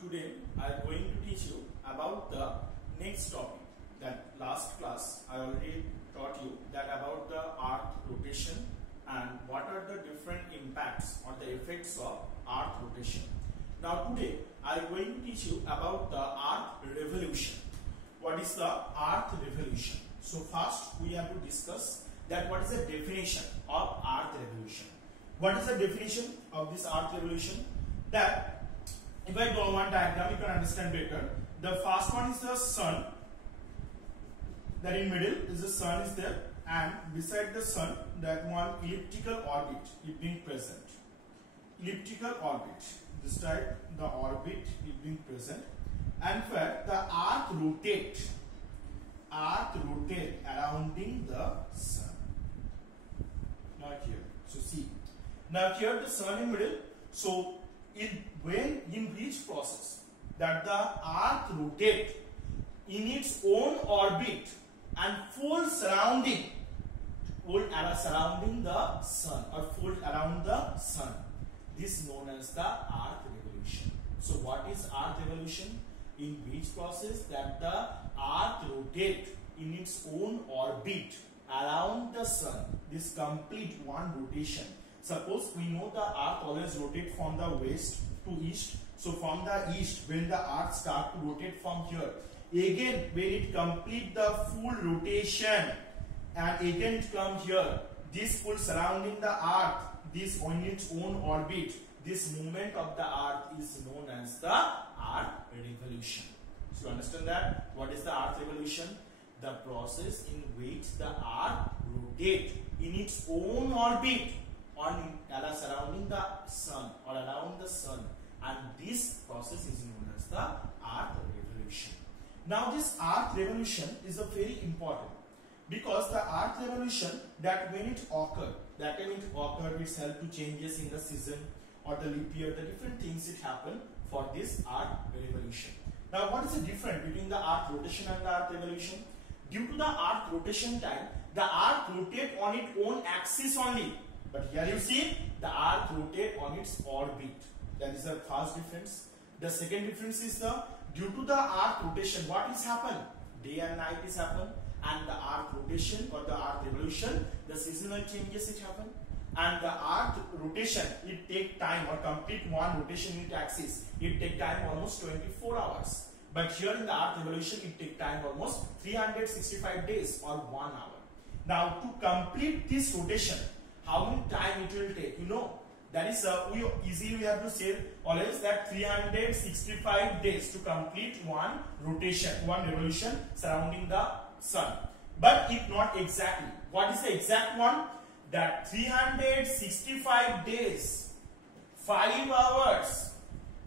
Today I am going to teach you about the next topic. That last class I already taught you that about the earth rotation and what are the different impacts or the effects of earth rotation. Now today I am going to teach you about the earth revolution. What is the earth revolution? So first we have to discuss that what is the definition of earth revolution. What is the definition of this earth revolution? That if I draw one diagram, you can understand better. The first one is the sun. That in middle is the sun is there, and beside the sun, that one elliptical orbit is being present. Elliptical orbit. This type the orbit is being present, and where the earth rotate surrounding the sun. Now here, so see. Now here the sun in middle. So when in which process that the earth rotate in its own orbit and fold surrounding the sun or fold around the sun, this is known as the earth revolution. So what is earth revolution? In which process that the earth rotate in its own orbit around the sun, this complete one rotation. Suppose we know the earth always rotate from the west to east. So from the east, when the earth start to rotate from here, again when it complete the full rotation and again it come here, this full surrounding the earth, this on its own orbit, this movement of the earth is known as the earth revolution. So understand that what is the earth revolution? The process in which the earth rotate in its own orbit surrounding the sun or around the sun, and this process is known as the earth revolution. Now this earth revolution is a very important, because the earth revolution, that when it occur, that when it occur, it's help to changes in the season or the leap year, the different things it happen for this earth revolution. Now what is the difference between the earth rotation and the earth revolution? Due to the earth rotation time, the earth rotate on its own axis only. But here you see the earth rotate on its orbit. That is the first difference. The second difference is the due to the earth rotation, what is happen? Day and night is happen, and the earth rotation or the earth revolution, the seasonal changes it happen, and the earth rotation it take time or complete one rotation in its axis. It take time almost 24 hours. But here in the earth revolution, it take time almost 365 days or 1 hour. Now to complete this rotation, how many time it will take? You know, that is we have to say always that 365 days to complete one rotation, one revolution surrounding the sun. But if not exactly, what is the exact one? That 365 days, 5 hours,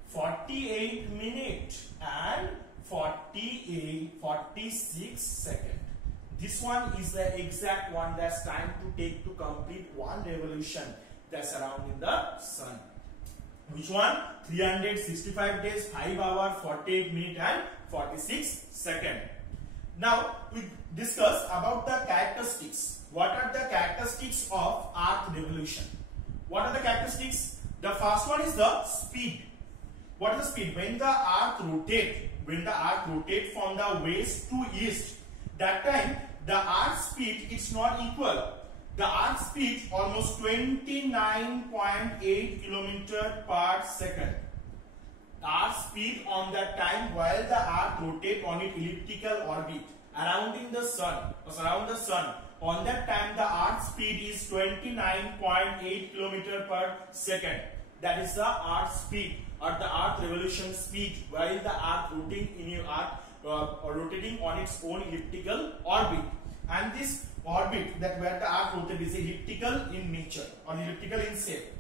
48 minutes and 46 seconds. This one is the exact one that's time to take to complete one revolution that's surrounding the sun. Which one? 365 days, 5 hours, 48 minutes and 46 seconds. Now we discuss about the characteristics. What are the characteristics of earth revolution? What are the characteristics? The first one is the speed. What is the speed? When the earth rotate from the west to east, that time the earth speed is not equal. The earth speed almost 29.8 km per second. The earth speed on that time while the earth rotate on its elliptical orbit surrounding the sun, on that time the earth speed is 29.8 km per second. That is the earth speed or the earth revolution speed while the earth rotating on its own elliptical orbit. And this orbit that where the earth rotates is elliptical in nature or elliptical in shape.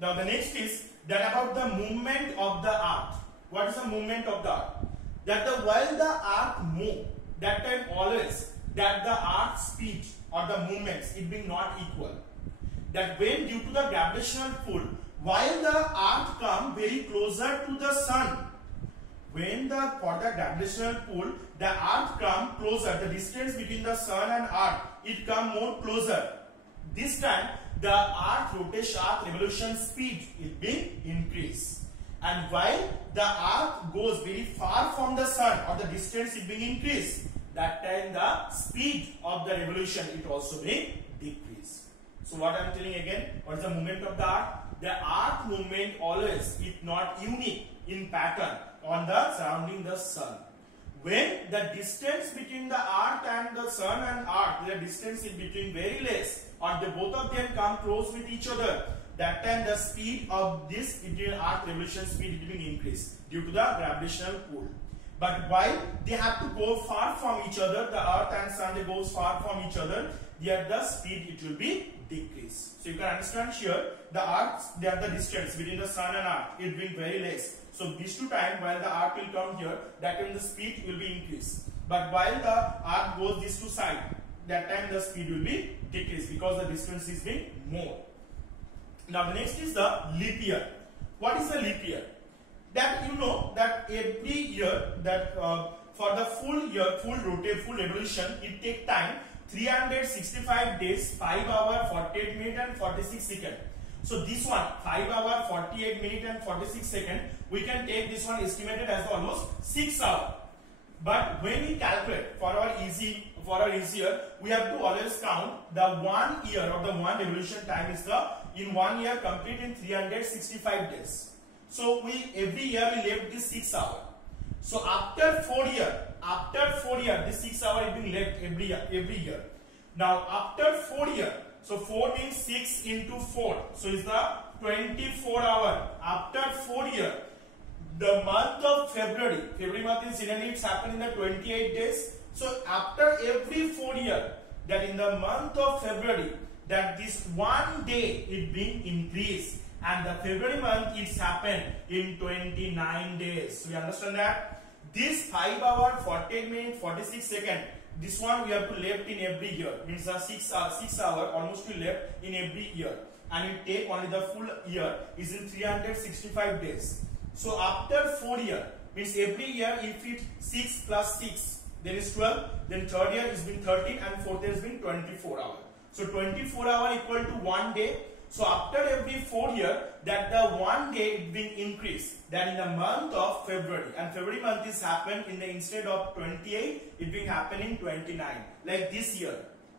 Now the next is that about the movement of the earth. What is the movement of the earth? That while the earth move, that time always that the earth speed or the movements it being not equal. That when due to the gravitational pull, while the earth come very closer to the sun, when for the gravitational pull, the earth come closer, the distance between the sun and earth, it come more closer. This time the earth revolution speed is being increased. And while the earth goes very far from the sun, or the distance is being increased, that time the speed of the revolution it also being decreased. So what I am telling again, what is the movement of the earth? The earth movement always is not unique in pattern on the surrounding the sun. When the distance between the earth and the sun and earth, the distance is between very less, or the both of them come close with each other, that time the speed of this between earth revolution speed is being increased due to the gravitational pull. But while they have to go far from each other, the earth and sun they goes far from each other, there the speed it will be decreased. So you can understand here the earth, there the distance between the sun and earth it being very less. So these two times while the earth will come here, that time the speed will be increased. But while the earth goes these two sides, that time the speed will be decreased because the distance is being more. Now the next is the leap year. What is the leap year? That you know that every year that for the full year, full revolution, it take time 365 days, 5 hours, 48 minutes and 46 seconds. So this one 5 hours, 48 minutes and 46 seconds, we can take this one estimated as almost 6 hours. But when we calculate for our easier, we have to always count the 1 year or the one revolution time is the in 1 year complete in 365 days. So every year we left this 6 hours. So after 4 years, this 6 hours is being left every year. Now after 4 years, so 4 means 6 into 4. So it's the 24 hours. After 4 years, the month of February month is generally it's happened in the 28 days. So after every 4 years, that in the month of February, that this 1 day is being increased, and the February month it's happened in 29 days. So you understand that this 5 hours, 48 minutes, 46 seconds, this one we have to left in every year, means the 6 hours almost we left in every year, and it take only the full year is in 365 days. So after 4 years, means every year if it 6 plus 6 then is 12, then third year is been 13 and fourth year is been 24 hours. So 24 hours equal to 1 day. So after every 4 years, that the 1 day is being increased. That in the month of February, and February month is happened in the instead of 28, it being happening 29. Like this year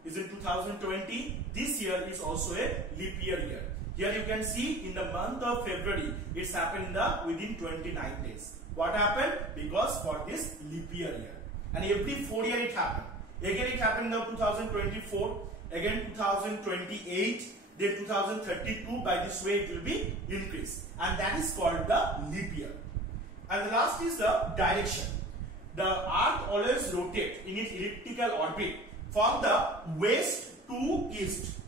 is in 2020. This year is also a leap year. Here you can see in the month of February, it's happened in the within 29 days. What happened? Because for this leap year. And every 4 years it happened. Again it happened in 2024, again 2028, then 2032. By this way it will be increased, and that is called the leap year. And the last is the direction. The earth always rotates in its elliptical orbit from the west to east.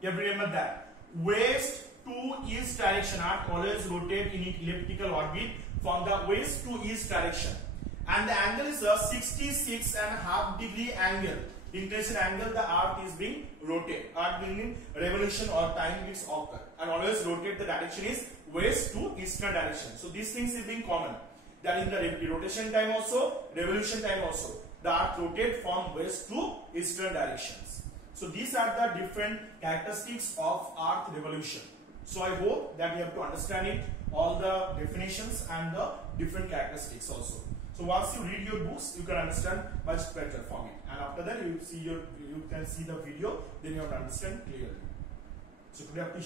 You have to remember that. West to east direction, earth always rotates in its elliptical orbit from the west to east direction. And the angle is a 66.5 degree angle. Inclination angle, the earth is being rotated. Earth meaning revolution or time which occur. And always rotate, the direction is west to eastern direction. So these things is being common. That in the rotation time also, revolution time also, the earth rotate from west to eastern directions. So these are the different characteristics of earth revolution. So I hope that you have to understand it, all the definitions and the different characteristics also. So once you read your books, you can understand much better from it. And after that, you can see the video, then you have to understand clearly. So could you have to